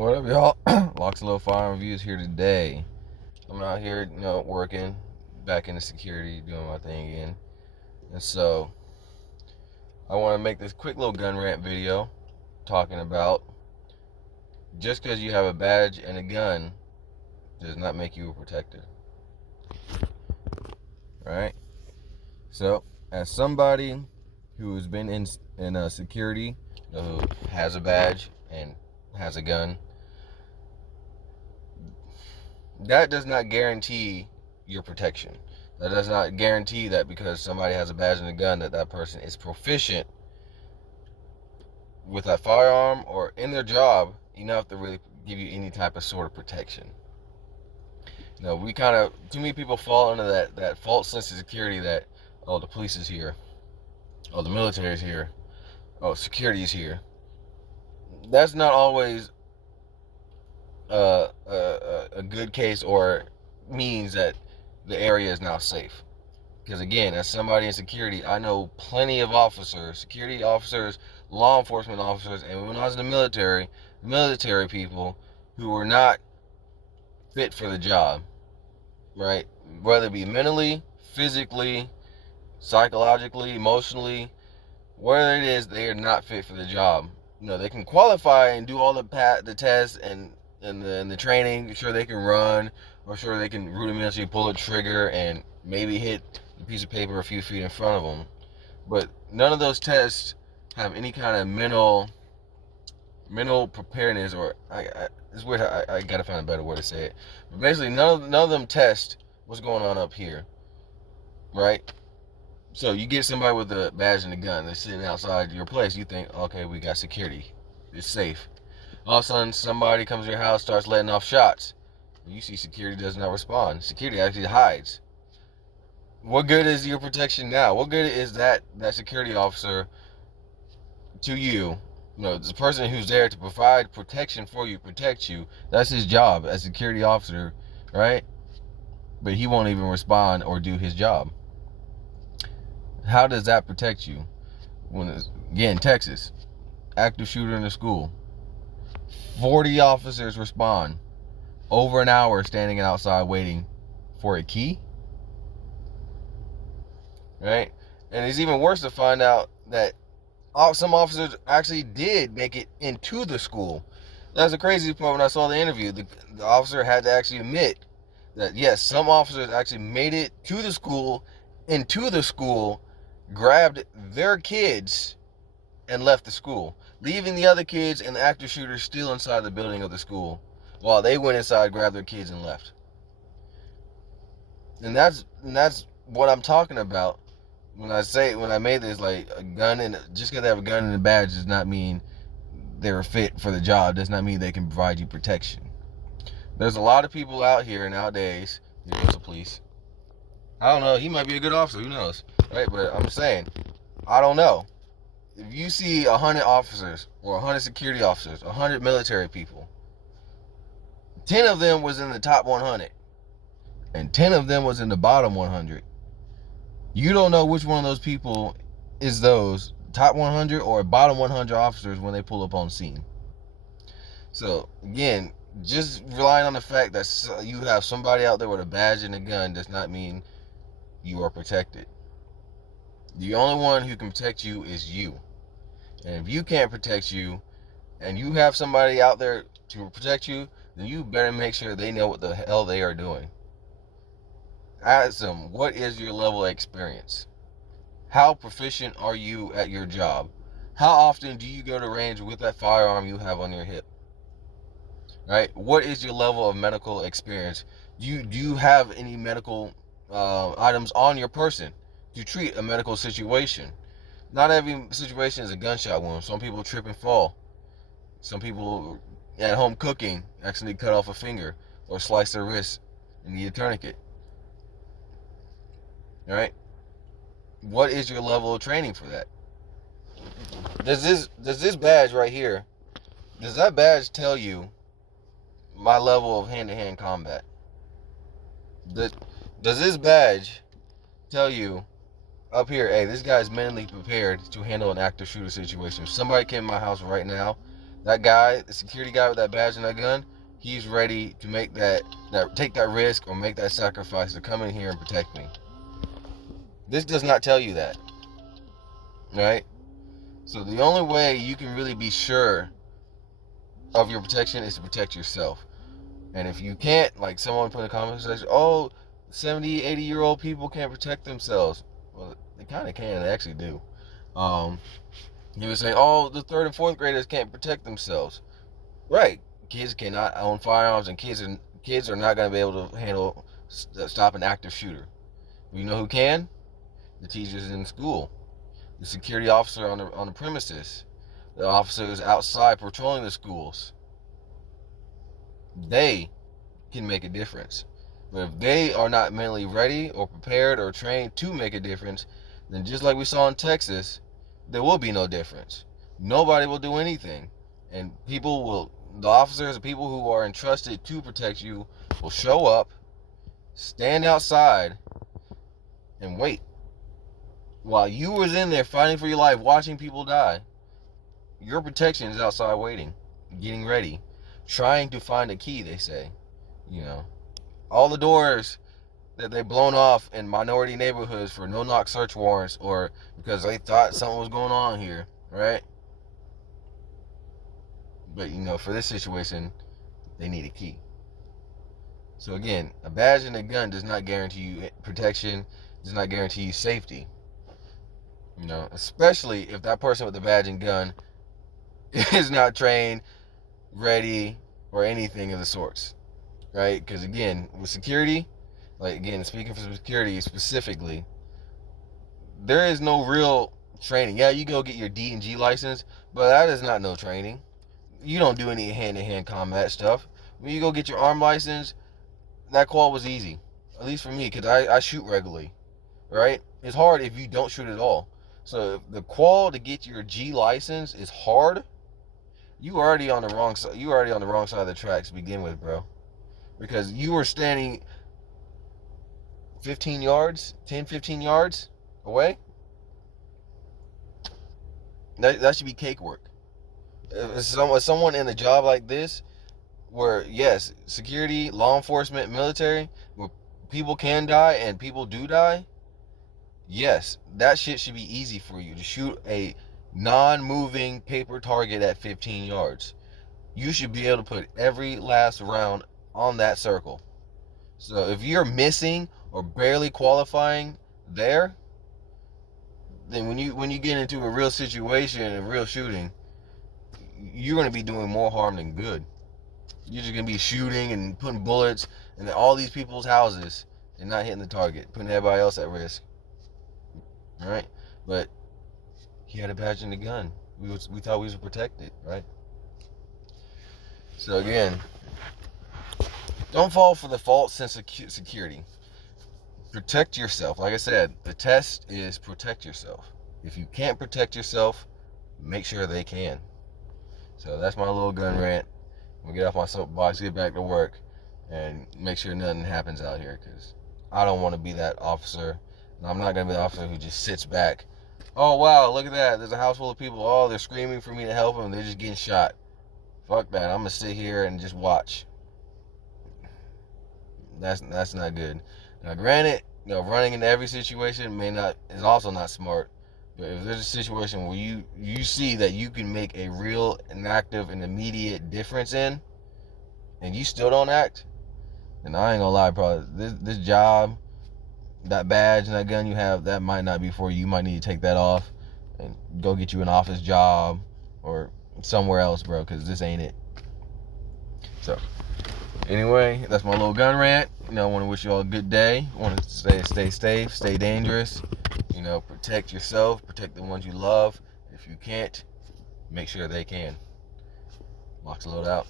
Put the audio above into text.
What up, y'all? LocsNLoad Firearm Reviews here today. I'm out here, working, back into security, doing my thing again. And so, I want to make this quick little gun rant video talking about just because you have a badge and a gun does not make you a protector. Alright? So, as somebody who has been in security, who has a badge and has a gun, that does not guarantee your protection. That does not guarantee that because somebody has a badge and a gun that person is proficient with that firearm or in their job enough to really give you any type of sort of protection. We kind of, too many people fall into that false sense of security that, oh, the police is here, oh, the military is here, oh, security is here. That's not always a good case or means that the area is now safe. Because again, as somebody in security, I know plenty of officers, security officers, law enforcement officers, and when I was in the military people who were not fit for the job, right? Whether it be mentally, physically, psychologically, emotionally, whatever it is, they are not fit for the job. They can qualify and do all the tests and the training. Sure, they can run, or sure they can rudimentally pull a trigger and maybe hit the piece of paper a few feet in front of them. But none of those tests have any kind of mental preparedness, or it's weird. I gotta find a better way to say it. But basically, none of them test what's going on up here, right? So you get somebody with a badge and a gun, they're sitting outside your place. You think, okay, we got security, it's safe. All of a sudden, somebody comes to your house, starts letting off shots. You see security does not respond. Security actually hides. What good is your protection now? What good is that security officer to you? The person who's there to provide protection for you, protect you. That's his job as security officer, right? But he won't even respond or do his job. How does that protect you? Again, Texas, active shooter in the school. 40 officers respond. Over an hour standing outside waiting for a key. Right? And it's even worse to find out that some officers actually did make it into the school. That's the crazy part. When I saw the interview, the officer had to actually admit that yes, some officers actually made it to the school, into the school, grabbed their kids and left the school, leaving the other kids and the active shooters still inside the building of the school while they went inside, grabbed their kids, and left. And that's what I'm talking about when I made this, like, a gun, and just because they have a gun and a badge does not mean they're fit for the job, does not mean they can provide you protection. There's a lot of people out here nowadays, there goes the police. I don't know, he might be a good officer, who knows, right? But I'm saying, I don't know. If you see 100 officers or 100 security officers, 100 military people, 10 of them was in the top 100 and 10 of them was in the bottom 100. You don't know which one of those people is those top 100 or bottom 100 officers when they pull up on scene. So again, just relying on the fact that you have somebody out there with a badge and a gun does not mean you are protected. The only one who can protect you is you. And if you can't protect you and you have somebody out there to protect you, then you better make sure they know what the hell they are doing. Ask them, what is your level of experience? How proficient are you at your job? How often do you go to range with that firearm you have on your hip? Right? What is your level of medical experience? Do you have any medical items on your person to treat a medical situation? Not every situation is a gunshot wound. Some people trip and fall. Some people at home cooking accidentally cut off a finger or slice their wrist and need a tourniquet. All right? What is your level of training for that? Does this badge right here, does that badge tell you my level of hand-to-hand combat? Does this badge tell you up here, hey, this guy's mentally prepared to handle an active shooter situation? If somebody came in my house right now, That guy, the security guy with that badge and that gun, he's ready to make take that risk or make that sacrifice to come in here and protect me. This does not tell you that, right? So the only way you can really be sure of your protection is to protect yourself. And if you can't, like someone put in the comment section, oh, 70, 80-year-old people can't protect themselves. Well, they kind of can. They actually do. He was saying, oh, the 3rd and 4th graders can't protect themselves. Right. Kids cannot own firearms, and kids are not going to be able to stop an active shooter. You know who can? The teachers in school, the security officer on the premises, the officers outside patrolling the schools. They can make a difference. But if they are not mentally ready or prepared or trained to make a difference, then just like we saw in Texas, there will be no difference. Nobody will do anything. And the officers, the people who are entrusted to protect you will show up, stand outside, and wait. While you was in there fighting for your life, watching people die, your protection is outside waiting, getting ready, trying to find a key, they say. You know, all the doors that they blown off in minority neighborhoods for no-knock search warrants or because they thought something was going on here, right? But, for this situation, they need a key. So again, a badge and a gun does not guarantee you protection, does not guarantee you safety. Especially if that person with the badge and gun is not trained, ready, or anything of the sorts, right? Because again, with security, speaking for security specifically, there is no real training. Yeah, you go get your D and G license, but that is not no training. You don't do any hand-to-hand combat stuff. When you go get your arm license, that qual was easy, at least for me, because I shoot regularly, right? It's hard if you don't shoot at all. So if the qual to get your G license is hard, you already on the wrong side. You already on the wrong side of the tracks to begin with, bro. Because you were standing 15 yards, 10, 15 yards away. That should be cake work. If someone in a job like this, where yes, security, law enforcement, military, where people can die and people do die, yes, that shit should be easy for you to shoot a non-moving paper target at 15 yards. You should be able to put every last round on that circle. So if you're missing or barely qualifying there, then when you get into a real situation and real shooting, you're going to be doing more harm than good. You're just going to be shooting and putting bullets in all these people's houses and not hitting the target, putting everybody else at risk. Right? But he had a badge and a gun. We thought we was protected, right? So again, don't fall for the false sense of security. Protect yourself. Like I said, the test is protect yourself. If you can't protect yourself, make sure they can. So that's my little gun rant. I'm gonna get off my soapbox, get back to work, and make sure nothing happens out here, because I don't want to be that officer. And I'm not gonna be the officer who just sits back. Oh wow, look at that. There's a house full of people. Oh, they're screaming for me to help them. They're just getting shot. Fuck that. I'm gonna sit here and just watch. That's not good. Now, granted, running into every situation is also not smart. But if there's a situation where you see that you can make a real and active and immediate difference in, and you still don't act, then I ain't gonna lie, bro. This job, that badge and that gun you have, that might not be for you. You might need to take that off and go get you an office job or somewhere else, bro, because this ain't it. So anyway, that's my little gun rant. I want to wish you all a good day. I want to say stay safe, stay dangerous. Protect yourself, protect the ones you love. If you can't, make sure they can. LocsNLoad out.